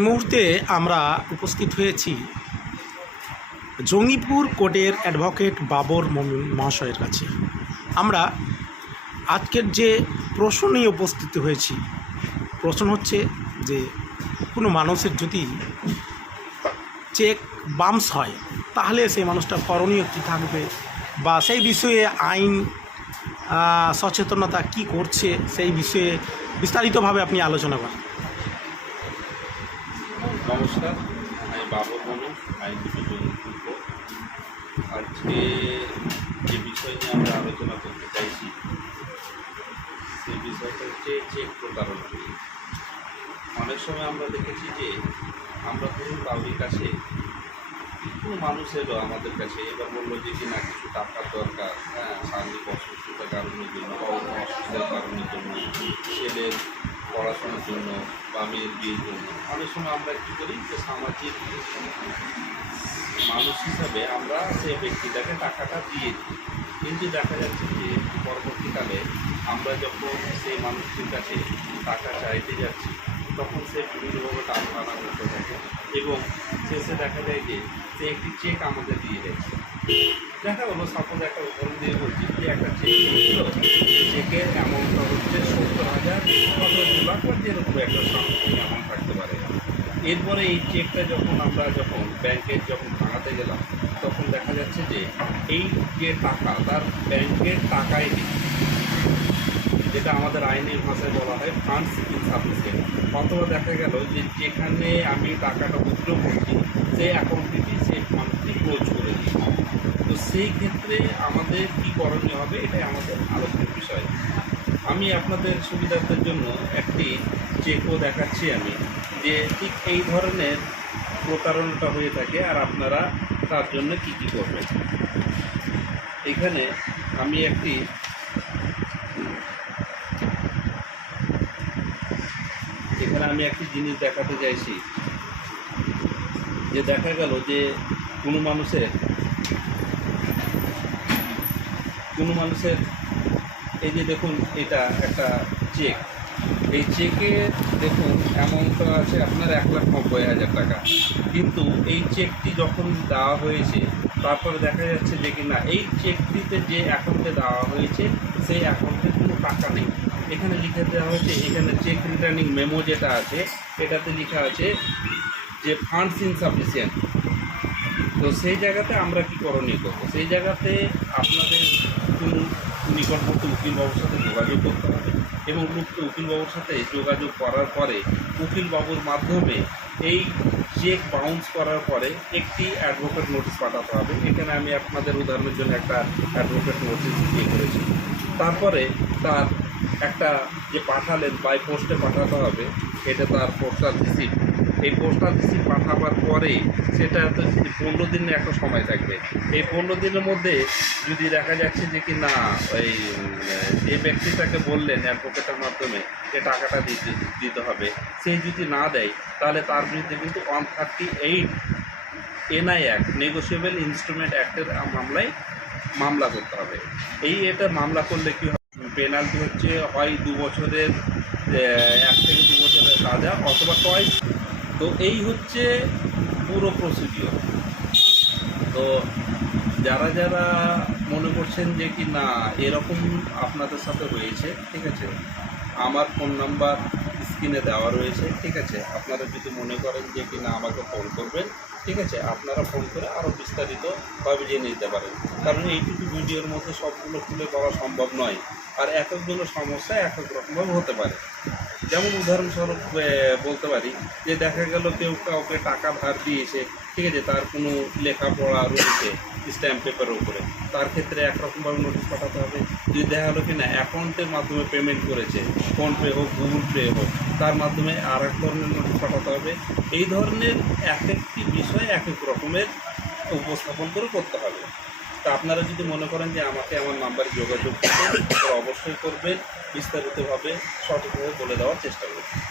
মুহূর্তে আমরা উপস্থিত হয়েছি জঙ্গিপুর কোর্টের অ্যাডভোকেট বাবর মহাশয়ের কাছে। আমরা আজকের যে প্রশ্ন নিয়ে উপস্থিত হয়েছি, প্রশ্ন হচ্ছে যে কোনো মানুষের যদি চেক বামস হয়, তাহলে সেই মানুষটা করণীয় কী থাকবে বা সেই বিষয়ে আইন সচেতনতা কি করছে সেই বিষয়ে বিস্তারিতভাবে আপনি আলোচনা করেন। নমস্কার, আমি বাবর মনু আইনজীবী জঙ্গিপুর আজকে যে বিষয় নিয়ে আমরা আলোচনা করতে চাইছি, সেই বিষয়টা হচ্ছে চেক প্রতারণা। অনেক সময় আমরা দেখেছি যে, আমরা ধরুন কাউরির কাছে, কোনো মানুষ এলো আমাদের কাছে এবার বলল যে কি না, কিছু টাকার দরকার হ্যাঁ শারীরিক অসুস্থতার কারণের জন্য বা অসুবিধার কারণের জন্য, ছেলের পড়াশোনার জন্য বা মেয়ের বিয়ের জন্য অনেক সময় আমরা কী করি যে সামাজিক মানুষ হিসাবে আমরা সেই ব্যক্তিটাকে টাকাটা দিয়ে দিই। কিন্তু দেখা যাচ্ছে যে পরবর্তীকালে আমরা যখন সেই মানুষটির কাছে টাকা চাইতে যাচ্ছি, তখন সে বিভিন্নভাবে টাকা টানা করতে থাকে এবং শেষে দেখা যায় যে সে একটি চেক আমাদের দিয়ে দিচ্ছে দেখা একটা একটা চেক চেকের অ্যামাউন্টটা হচ্ছে সত্তর হাজার একটা থাকতে পারে। এরপরে এই চেকটা যখন আমরা যখন ব্যাংকের যখন ভাঙাতে গেলাম, তখন দেখা যাচ্ছে যে এই যে টাকা, তার ব্যাংকের টাকায় নেই। যেটা আমাদের আইনের ভাষায় বলা হয় ফান্ডস ইনসাফিসিয়েন্ট অথবা দেখা গেল যে যেখানে আমি টাকাটা উইথড্র করছি, সেই অ্যাকাউন্টটি সেই ফান্ডটি ক্লোজ করে দিই। সেই ক্ষেত্রে আমাদের কী করণীয় হবে? এটাই আমাদের আলোচনার বিষয়। আমি আপনাদের সুবিধার্থের জন্য একটি চেকও দেখাচ্ছি আমি, যে ঠিক এই ধরনের প্রতারণাটা হয়ে থাকে আর আপনারা তার জন্য কি কি করবেন। এখানে আমি একটি এখানে আমি একটি জিনিস দেখাতে চাইছি, যে দেখা গেল যে কোনো মানুষের কোনো মানুষের এই যে দেখুন, এটা একটা চেক এই চেকে দেখুন অ্যামাউন্টটা আছে আপনার এক লাখ নব্বই হাজার টাকা। কিন্তু এই চেকটি যখন দেওয়া হয়েছে, তারপরে দেখা যাচ্ছে যে কি না এই চেকটিতে যে অ্যাকাউন্টে দেওয়া হয়েছে, সেই অ্যাকাউন্টে কোনো টাকা নেই। এখানে লিখে দেওয়া হয়েছে, এখানে চেক রিটার্নিং মেমো যেটা আছে, এটাতে লেখা আছে যে ফান্ডস ইনসাফিসিয়েন্ট তো সেই জায়গাতে আমরা কি করণীয় করব? সেই জায়গাতে আপনাদের কোনো নিকটবর্তী উকিলবাবুর সাথে যোগাযোগ করতে হবে এবং উক্ত উকিলবাবুর সাথে যোগাযোগ করার পরে উকিলবাবুর মাধ্যমে এই চেক বাউন্স করার পরে একটি অ্যাডভোকেট নোটিশ পাঠাতে হবে। এখানে আমি আপনাদের উদাহরণের জন্য একটা অ্যাডভোকেট নোটিশ দিয়ে করেছি। তারপরে তার একটা যে পাঠালেন বাই পোস্টে পাঠাতে হবে, এটা তার পোস্টাল রিসিপ্ট এই পোস্টাল রিসিপ্ট পাঠাবার পরে সেটা তো পনেরো দিনের একটা সময় থাকবে। এই পনেরো দিনের মধ্যে যদি দেখা যাচ্ছে যে কি না ওই যে ব্যক্তিটাকে বললেন অ্যাডভোকেটের মাধ্যমে যে টাকাটা দিতে দিতে হবে, সে যদি না দেয়, তাহলে তার বিরুদ্ধে কিন্তু one thirty eight NI act negotiable instrument অ্যাক্টের মামলায় মামলা করতে হবে। এই এটা মামলা করলে কি পেনাল্টি হচ্ছে হয় দু বছরের এক থেকে দু বছরের সাজা অথবা টয় তো এই হচ্ছে পুরো প্রসিডিওর তো যারা যারা মনে করছেন যে কি না, এরকম আপনাদের সাথে রয়েছে, ঠিক আছে? আমার ফোন নাম্বার স্ক্রিনে দেওয়া রয়েছে, ঠিক আছে? আপনারা যদি মনে করেন যে কি না আমাকে ফোন করবেন, ঠিক আছে? আপনারা ফোন করে আরও বিস্তারিতভাবে জেনে নিতে পারেন। কারণ এইটুকু ভিডিওর মধ্যে সবগুলো তুলে করা সম্ভব নয়। আর এক একজনের সমস্যা এক এক রকমভাবে হতে পারে। যেমন উদাহরণস্বরূপ বলতে পারি যে দেখা গেল কেউ কাউকে টাকা ধার দিয়েছে, ঠিক আছে, তার কোনো লেখাপড়া রয়েছে স্ট্যাম্প পেপারের উপরে, তার ক্ষেত্রে একরকমভাবে নোটিশ পাঠাতে হবে। যদি দেখা গেলো কিনা অ্যাকাউন্টের মাধ্যমে পেমেন্ট করেছে ফোনপে হোক গুগল পে হোক, তার মাধ্যমে আর এক ধরনের নোটিশ পাঠাতে হবে। এই ধরনের এক একটি বিষয় এক এক রকমের উপস্থাপন করে করতে হবে। তা আপনারা যদি মনে করেন যে আমাকে আমার নাম্বারে যোগাযোগ করবেন অবশ্যই করবেন, বিস্তারিতভাবে সঠিকভাবে বলে দেওয়ার চেষ্টা করবেন।